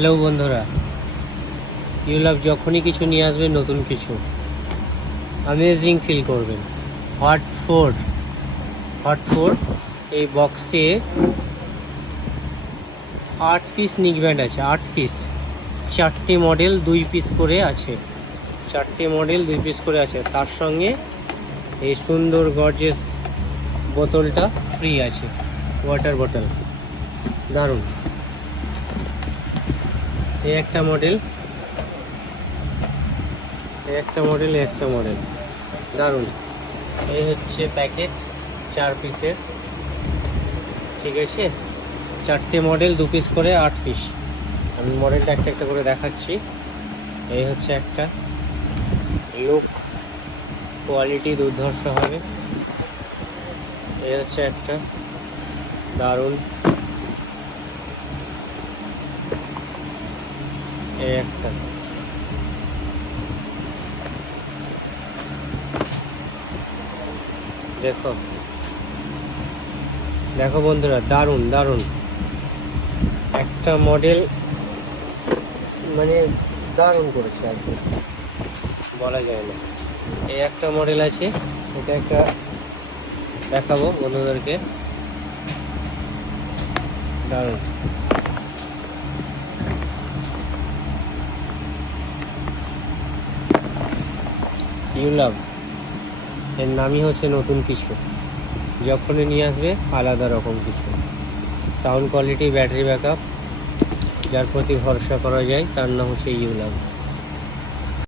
Hello বন্ধুরা, you love যখনই কিছু নিয়ে আসবে নতুন কিছু অ্যামেজিং ফিল করবেন। হট ফোর এই বক্সে 8 পিস নিক ব্যান্ড আছে। 8 পিস, 4টে মডেল 2 পিস করে আছে। 4টে মডেল 2 পিস করে আছে। তার সঙ্গে এই সুন্দর গর্জিয়াস বোতলটা ফ্রি আছে, ওয়াটার বোতল। দারুণ। এই একটা মডেল, একটা মডেল দারুণ। এই হচ্ছে প্যাকেট 4 পিসের, ঠিক আছে। 4টে মডেল 2 পিস করে 8 পিস। আমি মডেলটা একটা একটা করে দেখাচ্ছি। এই হচ্ছে একটা, লুক কোয়ালিটি দুর্ধর্ষ হবে। এই হচ্ছে একটা, দারুণ। এই একটা, দেখো দেখো বন্ধুরা, দারুণ দারুণ একটা মডেল, মানে দারুণ করেছে আর কি, বলা যায় না। এই একটা মডেল আছে, এটা একটা দেখাবো বন্ধুদেরকে, দারুণ। ইউ লাভ এর নামই হচ্ছে নতুন কিছু, যখনই নিয়ে আসবে আলাদা রকম কিছু। সাউন্ড কোয়ালিটি, ব্যাটারি ব্যাকআপ, যার প্রতি ভরসা করা যায় তার নাম হচ্ছে ইউ লাভ।